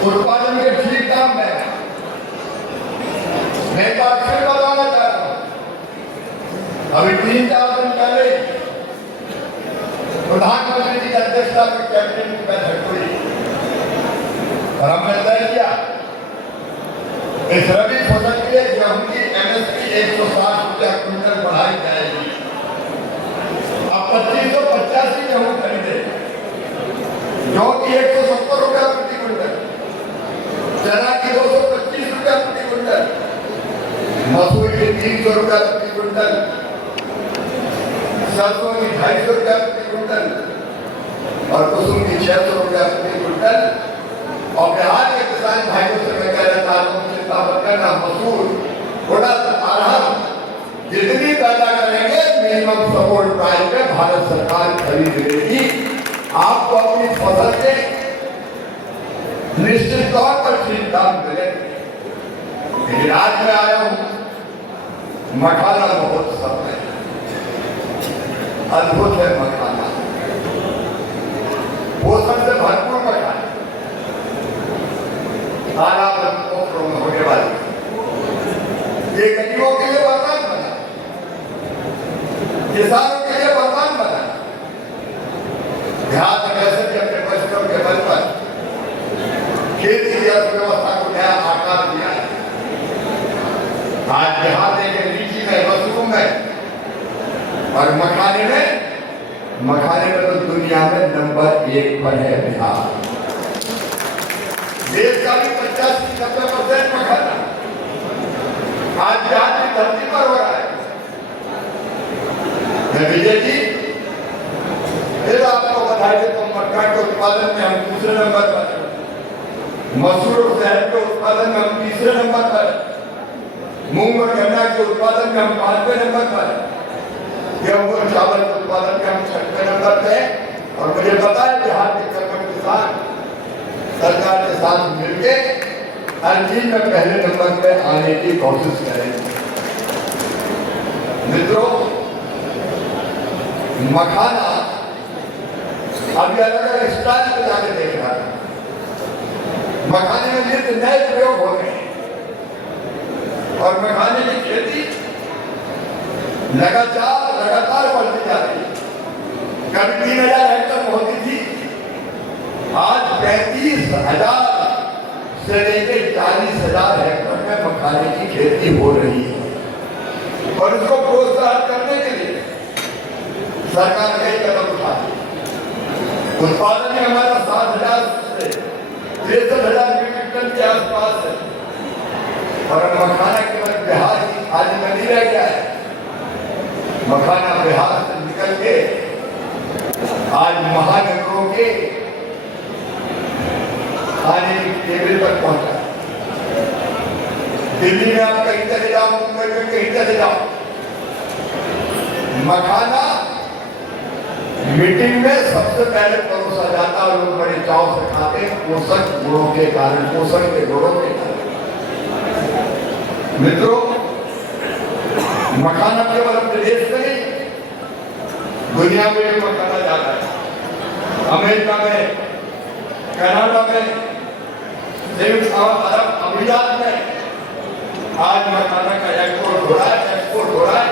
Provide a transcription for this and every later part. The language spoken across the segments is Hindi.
उत्पादन के ठीक दाम में मैं एक बात फिर बताना चाहता हूँ। अभी 3-4 दिन पहले प्रधानमंत्री जी की अध्यक्षता में कैबिनेट की बैठक हुई और हमने तय किया इस रबी फसल के लिए गेहूं की MSP 160 रुपया क्विंटल बढ़ाई जाएगी। अब 2585 गेहूं खरीदे, जौ की 170 रुपया प्रति क्विंटल, चना की 225 रुपया प्रति क्विंटल, मसूर की 300 रुपया प्रति क्विंटल, सरसों की 250 रुपया प्रति क्विंटल और कुसुम की 600 रुपया प्रति क्विंटल। और बिहार के किसान भाइयों से मैं कहना चाहता हूँ, चिंता मत करना, मसूर थोड़ा सा अरहर जितनी पैदा करेंगे मिनिमम सपोर्ट प्राइस पे भारत सरकार खरीद लेगी। आपको अपनी फसल के निश्चित तौर पर ठीक दाम मिलेंगे। आज में आया हूँ, मखाना बहुत सब है, अद्भुत है मखाना, पोषण से भरपूर मखाना, में होने वाली ये गरीबों के लिए वरदान बना, किसानों के लिए वरदान बना। बिहार में कैसे कि अपने परिश्रम के बल पर खेती की अर्थव्यवस्था को नया आकार दिया है। आज बिहार देखे लीची में, मशरूम में और मखाने में तो दुनिया में नंबर 1 पर है बिहार। देश का भी 85-90% मखाना आज बिहार की धरती पर हो रहा है। विजय जी फिर आपको बधाई देता हूँ, मक्का के उत्पादन में हम दूसरे नंबर पर, मसूर और शहद के उत्पादन में हम तीसरे नंबर पर, मूंग और गन्ना के उत्पादन में हम 5वें नंबर पर, गेहूं और चावल के उत्पादन में हम 6वें नंबर पे। और मुझे पता है बिहार के कर्मठ किसान सरकार के साथ मिलकर हर चीज में पहले नंबर पे आने की कोशिश करेंगे। मित्रों, मखाना अभी अलग अलग स्टाइल में जाके देख रहा है। मखाने में नित्य नए प्रयोग हो गए और मखाने की खेती लगातार बढ़ती जा रही है। कभी 3000 हेक्टर में होती थी, आज 35,000 से लेकर 40,000 हेक्टर में मखाने की खेती हो रही है। और इसको प्रोत्साहन करने के लिए सरकार कई कदम उठाती है। उत्पादन में हमारा 7,000 से 63,000 मीट्रिक टन के आसपास है और मखाना केवल बिहार की खाली में नहीं रह गया है। मखाना बिहार से निकल के आज महानगरों के खाने की टेबल पर पहुंचा। दिल्ली में आप कहीं चले जाओ, मुंबई में कहीं चले जाओ, मखाना मीटिंग में सबसे पहले परोसा जाता और लोग बड़े चाव से खाते, पोषक गुणों के कारण, पोषण के गुणों के कारण। मित्रों, मखाना केवल अपने देश में नहीं, दुनिया में भी मखाना जाता है। अमेरिका में, कनाडा में, संयुक्त अरब अमीरात में आज मखाना का एक्सपोर्ट हो रहा है।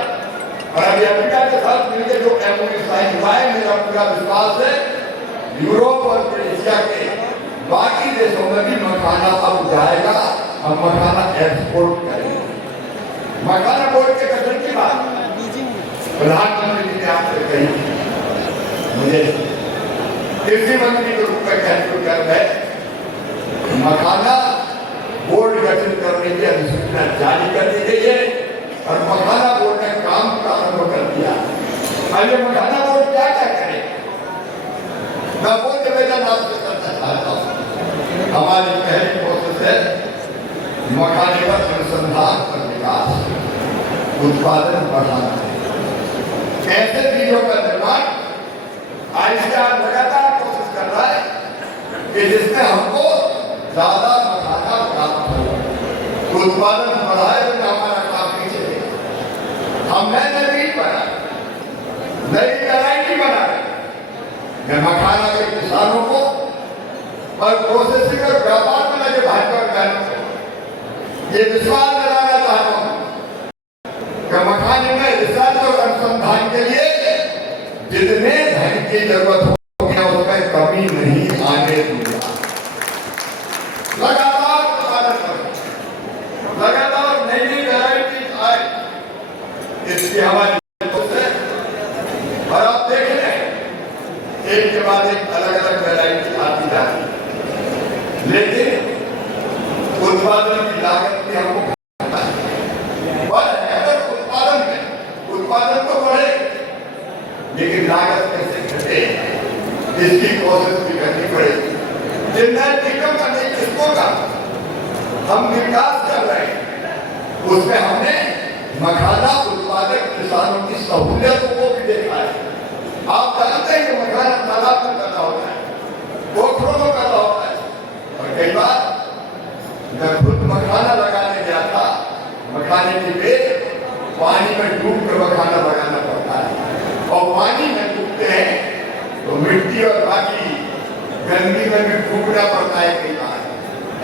और अभी अमेरिका के साथ मिलकर जो MOU साइन हुआ है, मेरा पूरा विश्वास है यूरोप और एशिया के बाकी देशों में भी मखाना अब जाएगा। हम मखाना एक्सपोर्ट करेंगे। मखाना बोर्ड के गठन की बात प्रधानमंत्री जी ने आपसे कही, मुझे कृषि मंत्री के रूप में कहते हुए मखाना बोर्ड गठन करने की अधिसूचना जारी कर दी गई है और मखाना बोर्ड ने काम प्रारंभ कर दिया। अब ये मखाना बोर्ड क्या करे, मैं वो निवेदन आपसे करना चाहता हूँ। हमारी पहली कोशिश है मखाने पर अनुसंधान और विकास, उत्पादन बढ़ाना, ऐसे बीजों का निर्माण। आईसीआर लगातार कोशिश कर रहा है कि जिसमें हमको ज्यादा मखाना प्राप्त हो, उत्पादन बढ़ाए तो हमारा काम नहीं चलेगा। हम नए बीज बनाए, नई वैरायटी बनाए, मैं मखाना के किसानों को और प्रोसेसिंग और व्यापार में बहनों को ये विश्वास दिलाना चाहता हूं कि मखाने में रिसर्च और अनुसंधान के लिए जितने धन की जरूरत होगी उसमें कमी नहीं आने दूंगा। लगातार उत्पादन करें, लगातार नई नई वैरायटी आए, इसकी हमारी और आप देख रहे हैं एक के बाद एक अलग अलग वैरायटी आती जाती है, लेकिन उत्पादन की लागत भी हमको घटाना है। और अगर उत्पादन तो बढ़े लेकिन लागत कैसे घटे इसकी कोशिश भी करनी पड़ेगी। टिकम करने किसको का हम विकास कर रहे हैं, उसमें हमने मखाना उत्पादक किसानों की सहूलियतों को भी देखा है। आप जानते हैं कि मखाना तालाब में पैदा होता है, पोखरों में पैदा होता है, और कई बार मैं खुद मखाना लगाने गया था, मखाने के लिए पानी में डूब कर मखाना लगाना पड़ता है, और पानी में डूबते हैं तो मिट्टी और बाकी गंदगी में भी डूबना पड़ता है कई बार।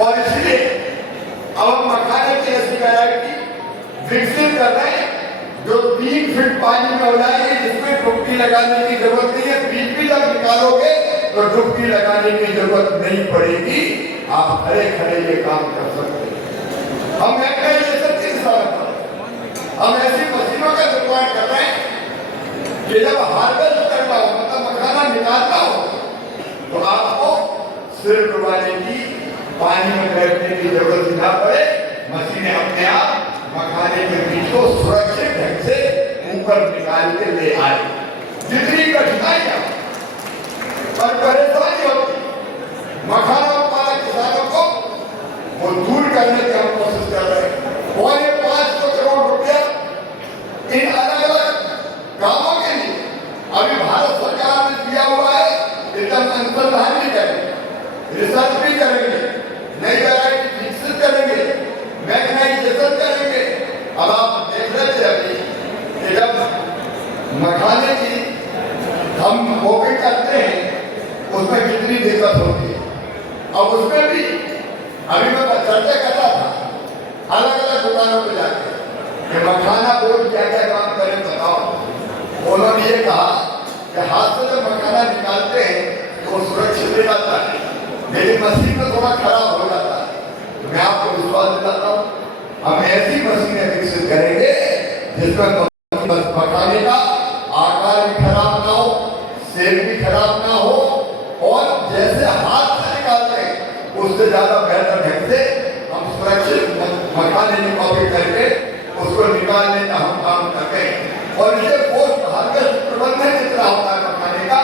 और इसलिए अब हम मखाने की ऐसी वैरायटी विकसित कर रहे हैं जो 3 फीट पानी में हो जाएगी, जिसमें डुबकी लगाने की जरूरत नहीं है। बीज भी जब निकालोगे तो डुबकी लगाने की जरूरत नहीं पड़ेगी, आप खड़े खड़े ये काम कर सकते हैं। हम मैकेनाइजेशन की दिशा में हम ऐसी मशीनों का निर्माण कर रहे हैं कि जब हार्वेस्ट करना हो, मतलब मखाना निकालना हो, तो आपको सिर डुबाने की, पानी में बैठने की जरूरत ना पड़े। मशीनें अपने आप मखाने के बीज को सुरक्षित ढंग से ऊपर निकाल के ले आए। जितनी कठिनाइयां और परेशानी होती मखाना उत्पादक किसानों को वो दूर करने की हम कोशिश कर रहे हैं। 500 करोड़ रुपया इन अलग अलग कामों के लिए अभी भारत सरकार ने दिया हुआ है। एकदम अनुसंधान भी करेंगे, रिसर्च भी करेंगे, नई वैरायटी विकसित करेंगे, मैकेनाइजेशन करेंगे। अब आप देख रहे थे अभी कि जब मखाने की हम कॉपी करते हैं उसमें कितनी दिक्कत होती है। अब उसमें भी अभी मैं चर्चा कर रहा था अलग अलग दुकानों पर जाके कि मखाना बोर्ड क्या क्या काम करें बताओ। उन्होंने ये कहा कि हाथ से जब मखाना निकालते हैं तो सुरक्षित नहीं रहता है, मेरी मशीन में थोड़ा खराब हो जाता है। तो मैं आपको विश्वास दिलाता हूँ हम ऐसी मशीनें विकसित करेंगे जिसमें मखाने का आकार भी खराब ना हो, सेल भी खराब ना हो, और जैसे हाथ से निकालते हैं उससे ज्यादा बेहतर ढंग से हम सुरक्षित मखाने की कॉपी करके उसको निकालने का हम काम करते हैं। और इसे पोस्ट हार्वेस्ट प्रबंधन जितना होता है मखाने का,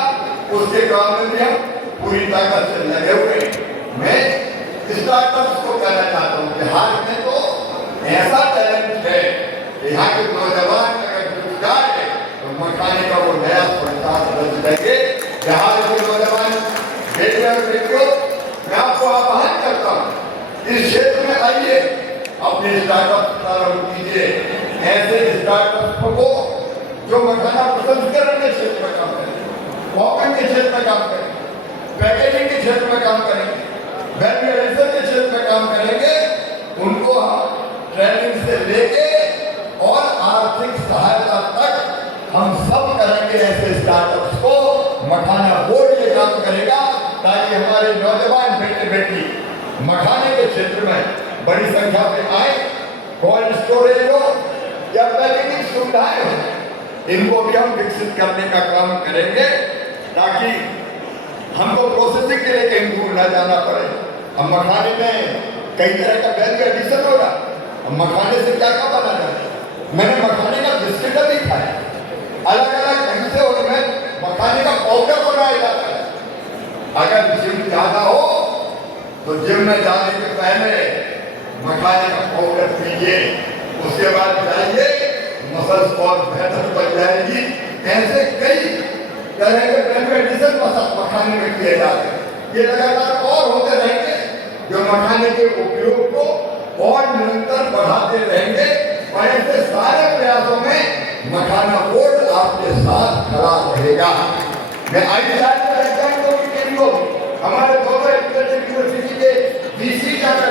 उसके काम में भी हम पूरी ताकत से लगे हुए हैं। मैं स्टार्टअप्स को कहना चाहता हूँ कि हाल में तो ऐसा टैलेंट है, यहाँ के नौजवान अगर रोजगार है तो मखाने का वो नया संसार बन जाएंगे। यहाँ के नौजवान बेटे और बेटियों, मैं आपको आह्वान करता हूँ इस क्षेत्र में आइए, अपने स्टार्टअप प्रारंभ कीजिए। ऐसे स्टार्टअप को जो मखाना प्रसंस्करण के क्षेत्र में काम करें, पॉपिंग के क्षेत्र में काम करें, पैकेजिंग के क्षेत्र में काम करेंगे, वैल्यू एडिशन के क्षेत्र में काम करेंगे, उनको हम ट्रेनिंग से लेके और आर्थिक सहायता तक हम सब करेंगे। ऐसे स्टार्टअप्स को मखाना बोर्ड ये काम करेगा ताकि हमारे नौजवान बेटे बेटी मखाने के क्षेत्र में बड़ी संख्या में आए। कोल्ड स्टोरेज हो या पैकेजिंग सुविधाएं हो, इनको भी हम विकसित करने का काम करेंगे ताकि हमको प्रोसेसिंग के लिए कहीं दूर न जाना पड़े। अब मखाने में कई तरह का वैल्यू एडिशन होगा। अब मखाने से क्या क्या बना जाता है, मैंने मखाने का बिस्किट भी खाया, अलग अलग ढंग से उनमें मखाने का पाउडर बनाया जाता है। अगर जिम ज्यादा हो तो जिम में जाने के पहले मखाने का पाउडर पीजिए, उसके बाद जाइए, मसल्स बहुत बेहतर बन जाएगी। ऐसे कई तरह के वैल्यू एडिशन मखाने में किए जाते हैं। ये लगातार और होते रहेंगे जो मखाने के उपयोग को और निरंतर बढ़ाते रहेंगे। और ऐसे सारे प्रयासों में मखाना बोर्ड आपके साथ खड़ा रहेगा। मैं हमारे दोनों यूनिवर्सिटी के VC जाकर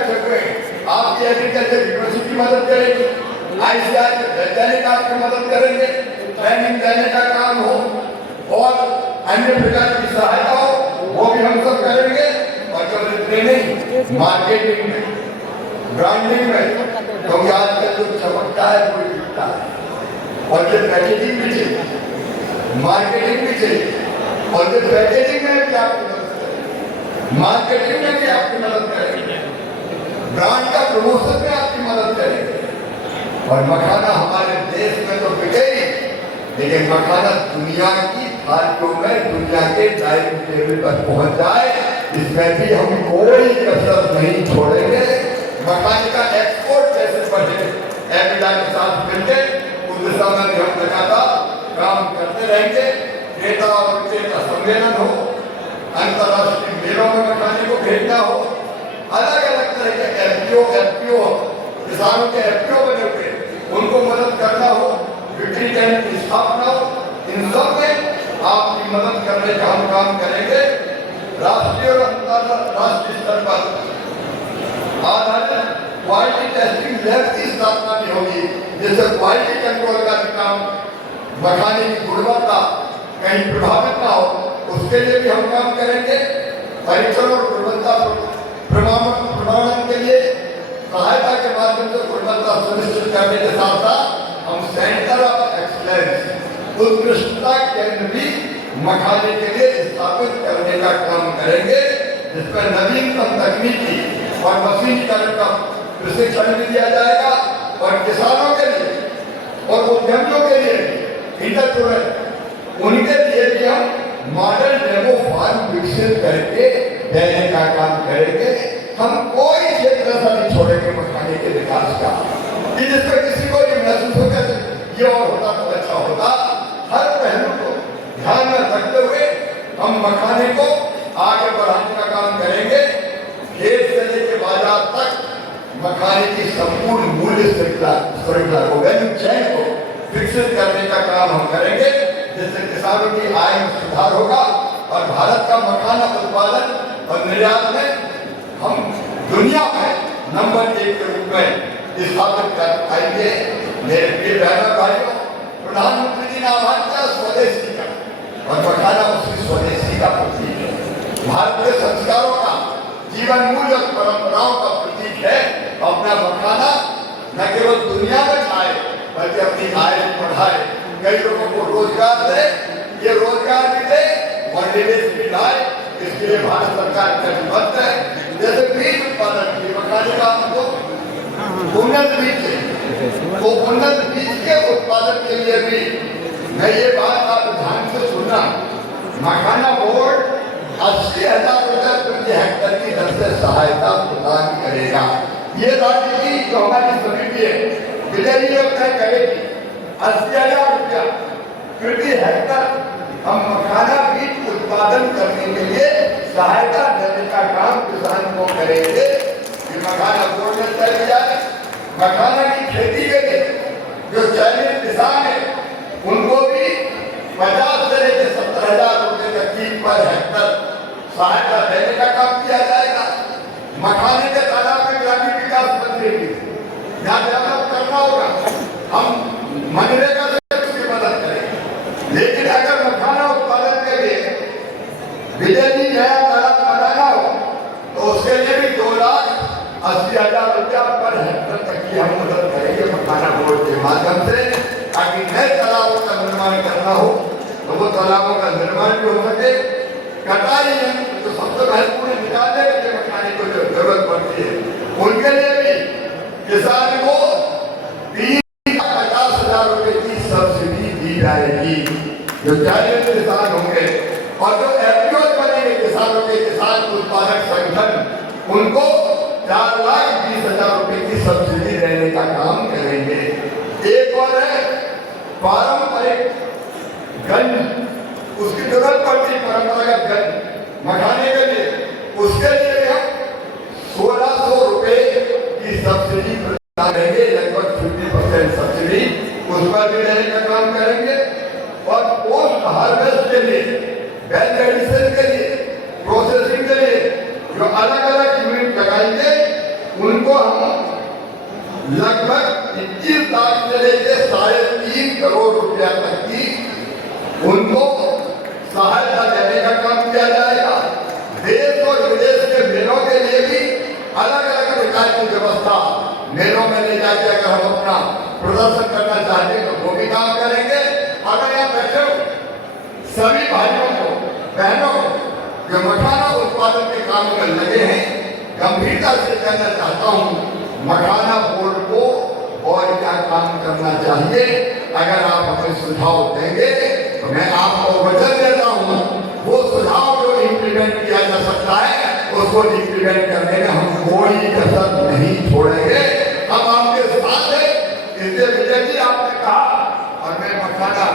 एग्रीकल्चर यूनिवर्सिटी मदद करेगी, ICAR के वैज्ञानिक आपकी मदद करेंगे, ट्रेनिंग देने का काम हो और अन्य प्रकार की सहायता हो वो भी हम सब करेंगे। और जब इतने नहीं, मार्केटिंग में, ब्रांडिंग में, क्योंकि आजकल जो चमकता है वो बिकता है और जो पैकेजिंग भी चाहिए, मार्केटिंग भी चाहिए और जो पैकेजिंग में भी आपकी मदद करेंगे, मार्केटिंग में भी आपकी मदद करेंगे, ब्रांड का प्रमोशन में आपकी मदद करेंगे। और मखाना हमारे देश में तो बिके ही, लेकिन मखाना दुनिया की थालियों में, दुनिया के डाइनिंग टेबल पर पहुंच जाए, इसमें भी हम कोई कसर नहीं छोड़ेंगे। मखाने का एक्सपोर्ट कैसे बढ़े, एमिडा के साथ मिलकर उस दिशा में भी हम लगातार काम करते रहेंगे। नेता और उनके सम्मेलन हो, अंतर्राष्ट्रीय मेलों में मखाने को भेजना हो, अलग अलग तरह के FPO किसानों के FPO बने हुए उनको मदद करना हो, बिक्री केंद्र की स्थापना हो, इन सब में आपकी मदद करने का हम काम करेंगे। राष्ट्रीय और अंतर्राष्ट्रीय स्तर पर आधारित क्वालिटी टेस्टिंग लैब की स्थापना भी होगी, जिससे क्वालिटी कंट्रोल का भी काम, मखाने की गुणवत्ता कहीं प्रभावित ना हो, उसके लिए भी हम काम करेंगे। परीक्षण और गुणवत्ता प्रमाणन के लिए सहायता के माध्यम से गुणवत्ता सुनिश्चित करने के साथ साथ हम सेंटर ऑफ एक्सीलेंस, उत्कृष्टता केंद्र भी मखाने के लिए स्थापित करने का काम करेंगे, जिसमें नवीनतम तकनीकी और मशीनीकरण का प्रशिक्षण भी दिया जाएगा और किसानों के लिए और उद्यमियों के लिए इंटरप्रेन्योर उनके लिए भी हम मॉडल डेमो फार्म विकसित करके देने का काम करेंगे। हम कोई क्षेत्र ऐसा नहीं छोड़ेंगे मखाने के विकास का कि जिसमें किसी को ये महसूस होगा ये और होता तो अच्छा होता। हर पहलू को ध्यान में रखते हुए हम मखाने को आगे बढ़ाने का काम करेंगे। खेत से लेकर बाजार तक मखाने की संपूर्ण मूल्य श्रृंखला को, वैल्यू चेन को विकसित करने का काम हम करेंगे, जिससे किसानों की आय में सुधार होगा और भारत का मखाना उत्पादन और निर्यात में हम दुनिया में नंबर 1 के रूप में स्थापित कर पाएंगे। मेरे प्रिय बहनों भाइयों, प्रधानमंत्री जी ने आह्वान किया स्वदेशी का, और मखाना उसकी स्वदेशी का प्रतीक है, भारतीय संस्कारों का, जीवन मूल्य और परंपराओं का प्रतीक है। अपना मखाना न केवल दुनिया में खाए बल्कि अपनी आय बढ़ाए, कई लोगों को रोजगार दे, ये रोजगार भी दे और निवेश भी लाए। इसके लिए भारत सरकार प्रतिबद्ध है। जैसे बीज उत्पादन की मखाने का हमको उन्नत बीज चाहिए, तो उन्नत बीज के उत्पादन के लिए भी मैं ये बात आप ध्यान से सुनना, मखाना बोर्ड 80,000 रुपए प्रति हेक्टेयर की दर से सहायता प्रदान करेगा। ये राज्य की जो हमारी समिति है विजयी तय करेगी 80,000 रुपया प्रति हेक्टेयर हम मखाना बीज उत्पादन करने के लिए सहायता देने का काम किसान को करेंगे। ये मखाना बोर्ड ने तय किया है। मखाना की खेती के लिए जो चयनित किसान है उनको भी 50 से लेकर 70,000 रुपए तक की पर हेक्टेयर सहायता देने का काम किया जाएगा। मखाने के तालाब में ग्रामीण विकास मंत्री भी यहाँ डेवलप करना होगा, हम मनरेगा से उसकी मदद करेंगे। लेकिन अगर मखाना उत्पादन के लिए विजय जी नया तालाब बनाना हो तो उसके लिए भी 2,80,000 रुपया पर हेक्टेयर तक की हम मदद करेंगे मखाना बोर्ड के माध्यम से, ताकि नए तालाबों का निर्माण करना हो तो वो तालाबों का निर्माण भी हो सके। कटाई तो सबसे महत्वपूर्ण निकालने के लिए मखाने को जो जरूरत पड़ती है उनके लिए भी किसान को 50,000 रुपए की सब्सिडी दी जाएगी। जो चयनित किसान होंगे और जो FPO बनेंगे किसानों के किसान उत्पादक संगठन उनको 4,20,000 रुपए की सब्सिडी देने का काम करेंगे। एक और है पारंपरिक गंज, उसकी जरूरत पड़ती है परंपरागत गंज मखाने के लिए, उसके लिए हम 1,600 रुपए की सब्सिडी प्रदान करेंगे, लगभग 50% सब्सिडी उस पर भी देने का काम करेंगे। और पोस्ट हार्वेस्ट के लिए, वैल्यू एडिशन के लिए, प्रोसेसिंग के लिए जो अलग अलग यूनिट लगाएंगे उनको हम लगभग 21 लाख से लेकर 3.5 करोड़ रुपया तक की उनको सहायता देने का काम किया जाएगा। देश और विदेश के मेलों के लिए भी अलग अलग प्रकार की व्यवस्था, मेलों में ले जाकर अगर हम अपना प्रदर्शन करना चाहते हैं तो वो भी काम करेंगे। अगर यहाँ बैठे हो सभी भाइयों को बहनों को जो मखाना उत्पादन के काम में लगे हैं, गंभीरता से कहना चाहता हूँ मखाना बोर्ड को और क्या काम करना चाहिए। अगर आप हमें सुझाव देंगे तो मैं आपको वचन देता हूँ वो सुझाव जो इम्प्लीमेंट किया जा सकता है उसको इम्प्लीमेंट करने में हम कोई कसर नहीं छोड़ेंगे। हम आपके साथ हैं। इसलिए विजय जी आपने कहा और मैं मखाना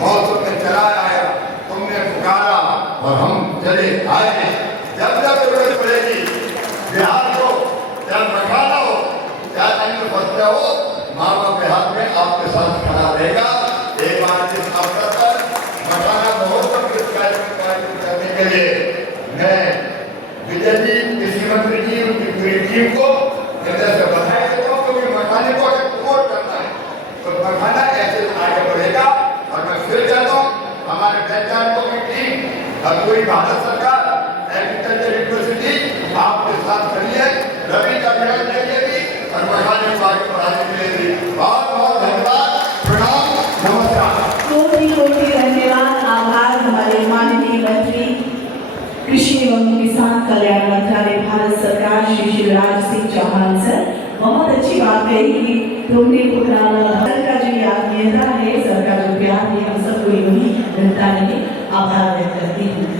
मौसम में चला आया, तुमने पुकारा और हम चले आए। जब जब जरूरत पड़ेगी बिहार को, चाहे मखाना हो चाहे अन्य फसलें हो, मानव बिहार में आपके साथ खड़ा रहेगा। एक बार इस अवसर पर मखाना महोत्सव के कार्यक्रम करने के लिए मैं विजय जी, कृषि मंत्री जी, उनकी पूरी टीम को हृदय से बधाई देता हूँ, क्योंकि मखाने को अगर प्रमोट करना है तो मखाना कैसे आगे बढ़ेगा। और मैं फिर कहता हूँ हमारे वैज्ञानिकों की टीम और पूरी भारत सरकार एग्रीकल्चर यूनिवर्सिटी आपके साथ खड़ी है, रबी का मेला के लिए भी और मखाने को आगे बढ़ाने के लिए भी। बहुत बहुत धन्यवाद, प्रणाम, नमस्कार। कोटि कोटि धन्यवाद, आभार हमारे माननीय मंत्री कृषि एवं किसान कल्याण मंत्रालय भारत सरकार श्री शिवराज सिंह चौहान सर। बहुत अच्छी बात कही कि तुमने पुकारा, सर का जो आत्मीयता है, सर का जो प्यार है, हम सबको यूं ही मिलता रहे। आभार व्यक्त करती हूँ।